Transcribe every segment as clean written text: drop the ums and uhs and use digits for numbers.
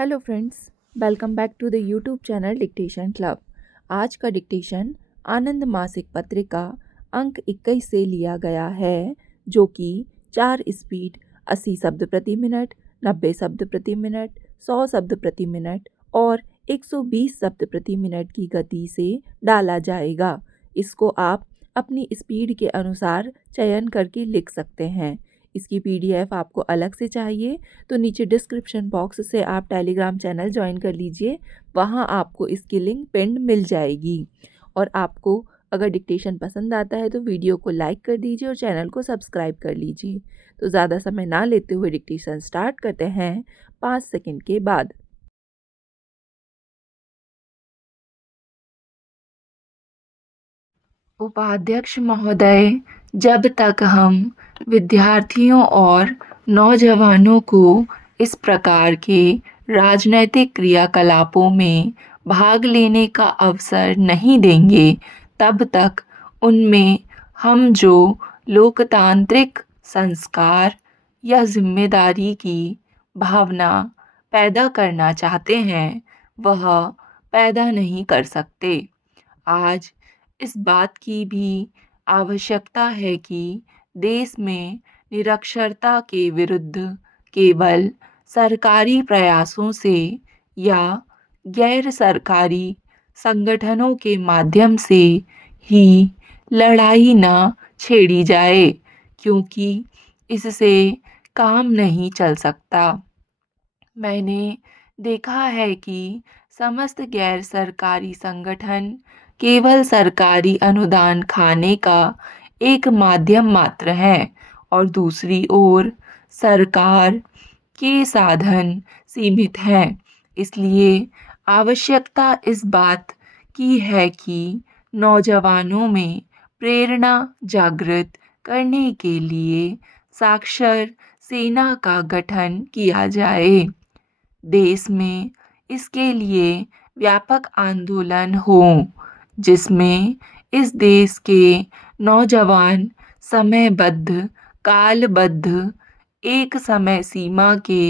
Hello friends, welcome back to the YouTube channel dictation club. आज का dictation आनंद मासिक पत्रिका अंक 21 से लिया गया है, जो कि 4 स्पीड 80 शब्द प्रति मिनट, 90 शब्द प्रति मिनट, 100 शब्द प्रति मिनट और 120 शब्द प्रति मिनट की गति से डाला जाएगा। इसको आप अपनी स्पीड के अनुसार चयन करके लिख सकते हैं। इसकी पीडीएफ आपको अलग से चाहिए तो नीचे डिस्क्रिप्शन बॉक्स से आप टेलीग्राम चैनल ज्वाइन कर लीजिए। वहाँ आपको इसकी लिंक पिंड मिल जाएगी। और आपको अगर डिक्टेशन पसंद आता है तो वीडियो को लाइक कर दीजिए और चैनल को सब्सक्राइब कर लीजिए। तो ज़्यादा समय ना लेते हुए डिक्टेशन स्टार्ट करते हैं 5 सेकंड के बाद। उपाध्यक्ष महोदय, जब तक हम विद्यार्थियों और नौजवानों को इस प्रकार के राजनैतिक क्रियाकलापों में भाग लेने का अवसर नहीं देंगे, तब तक उनमें हम जो लोकतांत्रिक संस्कार या जिम्मेदारी की भावना पैदा करना चाहते हैं, वह पैदा नहीं कर सकते। आज इस बात की भी आवश्यकता है कि देश में निरक्षरता के विरुद्ध केवल सरकारी प्रयासों से या गैर सरकारी संगठनों के माध्यम से ही लड़ाई न छेड़ी जाए, क्योंकि इससे काम नहीं चल सकता। मैंने देखा है कि समस्त गैर सरकारी संगठन केवल सरकारी अनुदान खाने का एक माध्यम मात्र है और दूसरी ओर सरकार के साधन सीमित हैं। इसलिए आवश्यकता इस बात की है कि नौजवानों में प्रेरणा जागृत करने के लिए साक्षर सेना का गठन किया जाए। देश में इसके लिए व्यापक आंदोलन हो, जिसमें इस देश के नौजवान समयबद्ध कालबद्ध एक समय सीमा के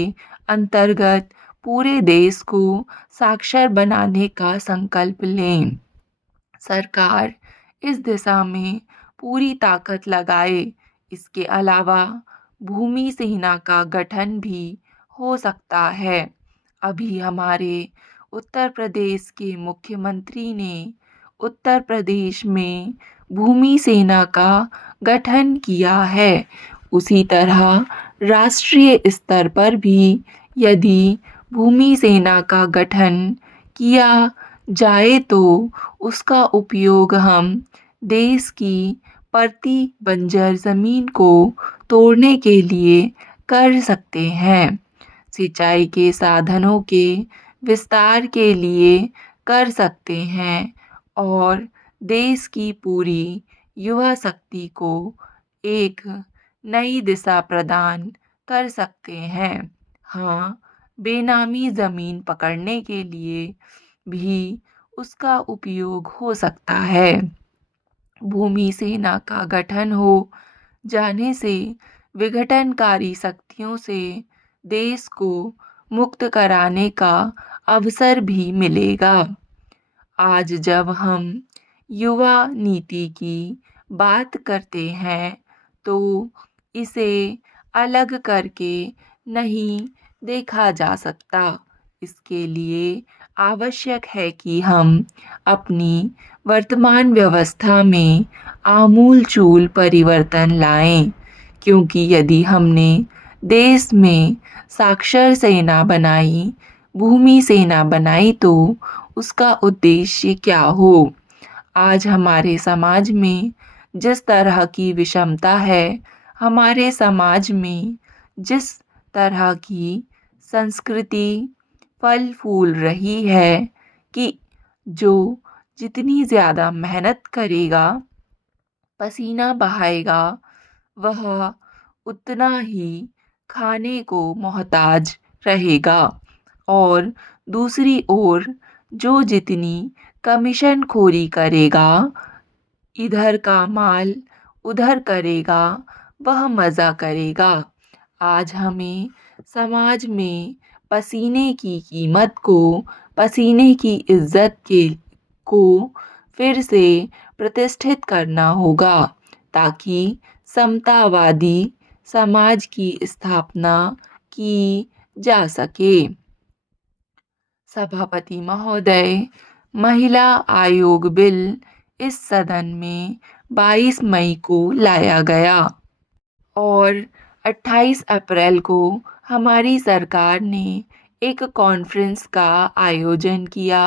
अंतर्गत पूरे देश को साक्षर बनाने का संकल्प लें। सरकार इस दिशा में पूरी ताकत लगाए। इसके अलावा भूमि सेना का गठन भी हो सकता है। अभी हमारे उत्तर प्रदेश के मुख्यमंत्री ने उत्तर प्रदेश में भूमि सेना का गठन किया है। उसी तरह राष्ट्रीय स्तर पर भी यदि भूमि सेना का गठन किया जाए तो उसका उपयोग हम देश की पड़ती बंजर ज़मीन को तोड़ने के लिए कर सकते हैं, सिंचाई के साधनों के विस्तार के लिए कर सकते हैं और देश की पूरी युवा शक्ति को एक नई दिशा प्रदान कर सकते हैं। हाँ, बेनामी ज़मीन पकड़ने के लिए भी उसका उपयोग हो सकता है। भूमि सेना का गठन हो जाने से विघटनकारी शक्तियों से देश को मुक्त कराने का अवसर भी मिलेगा। आज जब हम युवा नीति की बात करते हैं तो इसे अलग करके नहीं देखा जा सकता। इसके लिए आवश्यक है कि हम अपनी वर्तमान व्यवस्था में आमूल-चूल परिवर्तन लाएं, क्योंकि यदि हमने देश में साक्षर सेना बनाई, भूमि सेना बनाई तो उसका उद्देश्य क्या हो? आज हमारे समाज में जिस तरह की विषमता है, हमारे समाज में जिस तरह की संस्कृति फल फूल रही है कि जो जितनी ज़्यादा मेहनत करेगा, पसीना बहाएगा, वह उतना ही खाने को मोहताज रहेगा और दूसरी ओर जो जितनी कमीशनखोरी करेगा, इधर का माल उधर करेगा, वह मज़ा करेगा। आज हमें समाज में पसीने की कीमत को, पसीने की इज्जत के को फिर से प्रतिष्ठित करना होगा ताकि समतावादी समाज की स्थापना की जा सके। सभापति महोदय, महिला आयोग बिल इस सदन में 22 मई को लाया गया और 28 अप्रैल को हमारी सरकार ने एक कॉन्फ्रेंस का आयोजन किया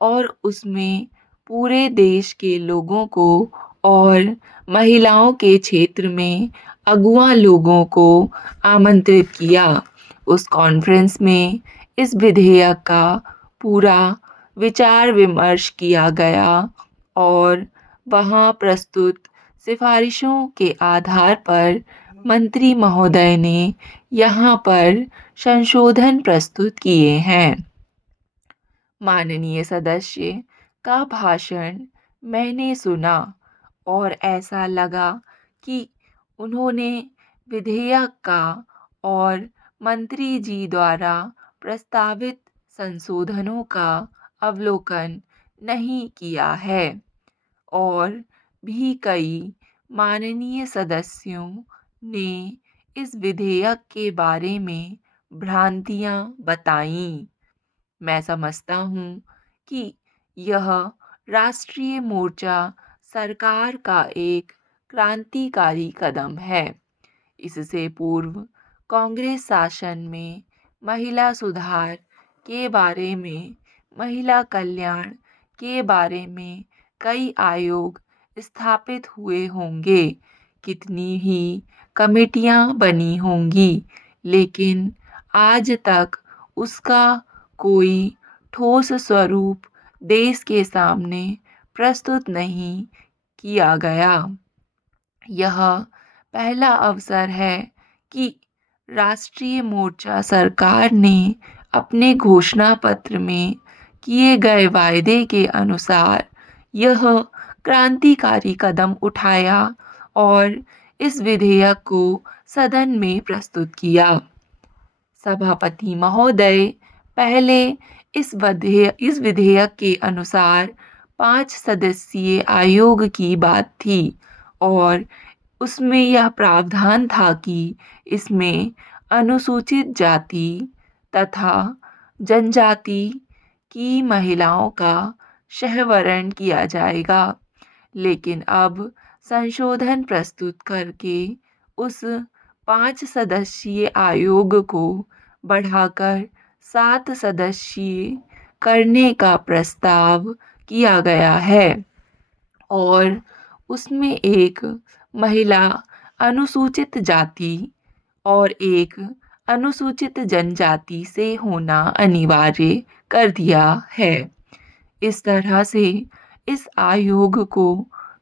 और उसमें पूरे देश के लोगों को और महिलाओं के क्षेत्र में अगुआ लोगों को आमंत्रित किया। उस कॉन्फ्रेंस में इस विधेयक का पूरा विचार विमर्श किया गया और वहाँ प्रस्तुत सिफारिशों के आधार पर मंत्री महोदय ने यहाँ पर संशोधन प्रस्तुत किए हैं। माननीय सदस्य का भाषण मैंने सुना और ऐसा लगा कि उन्होंने विधेयक का और मंत्री जी द्वारा प्रस्तावित संशोधनों का अवलोकन नहीं किया है और भी कई माननीय सदस्यों ने इस विधेयक के बारे में भ्रांतियां बताईं। मैं समझता हूँ कि यह राष्ट्रीय मोर्चा सरकार का एक क्रांतिकारी कदम है। इससे पूर्व कांग्रेस शासन में महिला सुधार के बारे में, महिला कल्याण के बारे में कई आयोग स्थापित हुए होंगे, कितनी ही कमेटियां बनी होंगी, लेकिन आज तक उसका कोई ठोस स्वरूप देश के सामने प्रस्तुत नहीं किया गया। यह पहला अवसर है कि राष्ट्रीय मोर्चा सरकार ने अपने घोषणा पत्र में किए गए वायदे के अनुसार यह क्रांतिकारी कदम उठाया और इस विधेयक को सदन में प्रस्तुत किया। सभापति महोदय, पहले इस विधेयक के अनुसार 5 सदस्यीय आयोग की बात थी और उसमें यह प्रावधान था कि इसमें अनुसूचित जाति तथा जनजाति की महिलाओं का सहवरण किया जाएगा, लेकिन अब संशोधन प्रस्तुत करके उस 5 सदस्यीय आयोग को बढ़ाकर 7 सदस्यीय करने का प्रस्ताव किया गया है और उसमें एक महिला अनुसूचित जाति और एक अनुसूचित जनजाति से होना अनिवार्य कर दिया है। इस तरह से इस आयोग को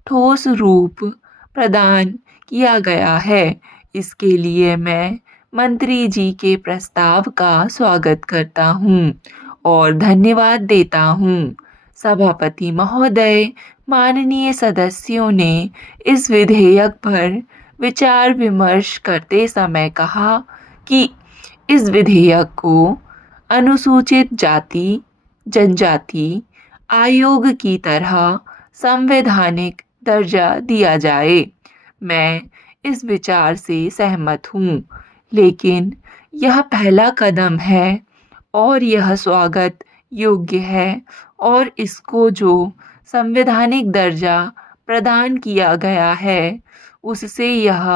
ठोस रूप प्रदान किया गया है। इसके लिए मैं मंत्री जी के प्रस्ताव का स्वागत करता हूँ और धन्यवाद देता हूँ। सभापति महोदय, माननीय सदस्यों ने इस विधेयक पर विचार विमर्श करते समय कहा कि इस विधेयक को अनुसूचित जाति जनजाति आयोग की तरह संवैधानिक दर्जा दिया जाए। मैं इस विचार से सहमत हूँ, लेकिन यह पहला कदम है और यह स्वागत योग्य है और इसको जो संवैधानिक दर्जा प्रदान किया गया है उससे यह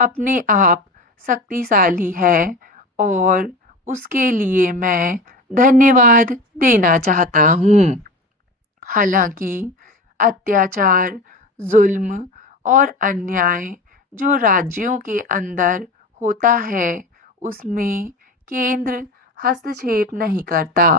अपने आप शक्तिशाली है और उसके लिए मैं धन्यवाद देना चाहता हूँ। हालांकि अत्याचार, जुल्म और अन्याय जो राज्यों के अंदर होता है उसमें केंद्र हस्तक्षेप नहीं करता,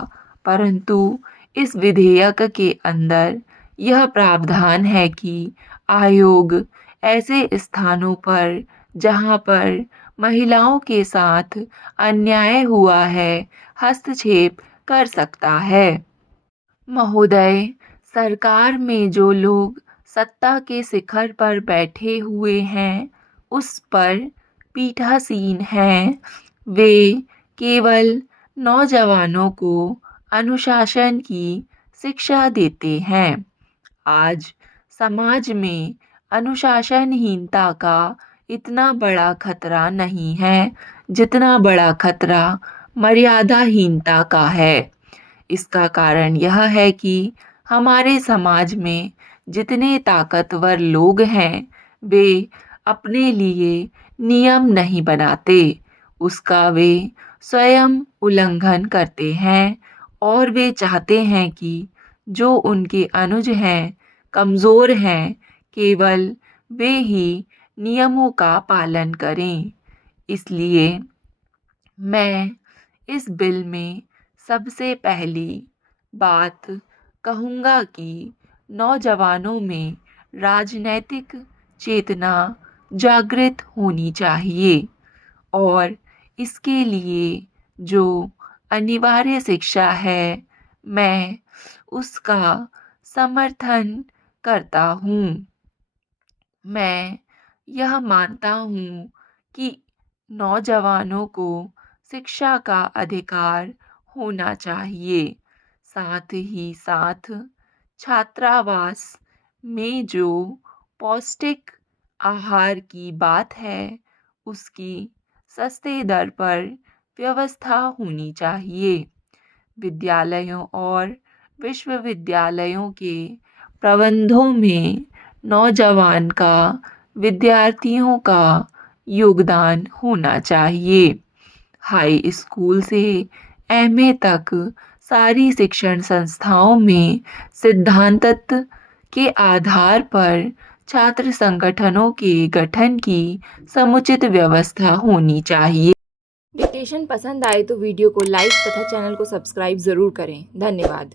परंतु इस विधेयक के अंदर यह प्रावधान है कि आयोग ऐसे स्थानों पर जहां पर महिलाओं के साथ अन्याय हुआ है हस्तक्षेप कर सकता है। महोदय, सरकार में जो लोग सत्ता के शिखर पर बैठे हुए हैं उस पर पीठासीन हैं, वे केवल नौजवानों को अनुशासन की शिक्षा देते हैं। आज समाज में अनुशासनहीनता का इतना बड़ा खतरा नहीं है, जितना बड़ा खतरा मर्यादाहीनता का है। इसका कारण यह है कि हमारे समाज में जितने ताकतवर लोग हैं, वे अपने लिए नियम नहीं बनाते, उसका वे स्वयं उल्लंघन करते हैं और वे चाहते हैं कि जो उनके अनुज हैं, कमज़ोर हैं, केवल वे ही नियमों का पालन करें। इसलिए मैं इस बिल में सबसे पहली बात कहूँगा कि नौजवानों में राजनैतिक चेतना जागृत होनी चाहिए और इसके लिए जो अनिवार्य शिक्षा है, मैं उसका समर्थन करता हूँ। मैं यह मानता हूँ कि नौजवानों को शिक्षा का अधिकार होना चाहिए। साथ ही साथ छात्रावास में जो पौष्टिक आहार की बात है, उसकी सस्ते दर पर व्यवस्था होनी चाहिए। विद्यालयों और विश्वविद्यालयों के प्रबंधों में नौजवान का, विद्यार्थियों का योगदान होना चाहिए। हाई स्कूल से एमए तक सारी शिक्षण संस्थाओं में सिद्धांतत के आधार पर छात्र संगठनों के गठन की समुचित व्यवस्था होनी चाहिए। डिक्टेशन पसंद आए तो वीडियो को लाइक तथा चैनल को सब्सक्राइब ज़रूर करें। धन्यवाद।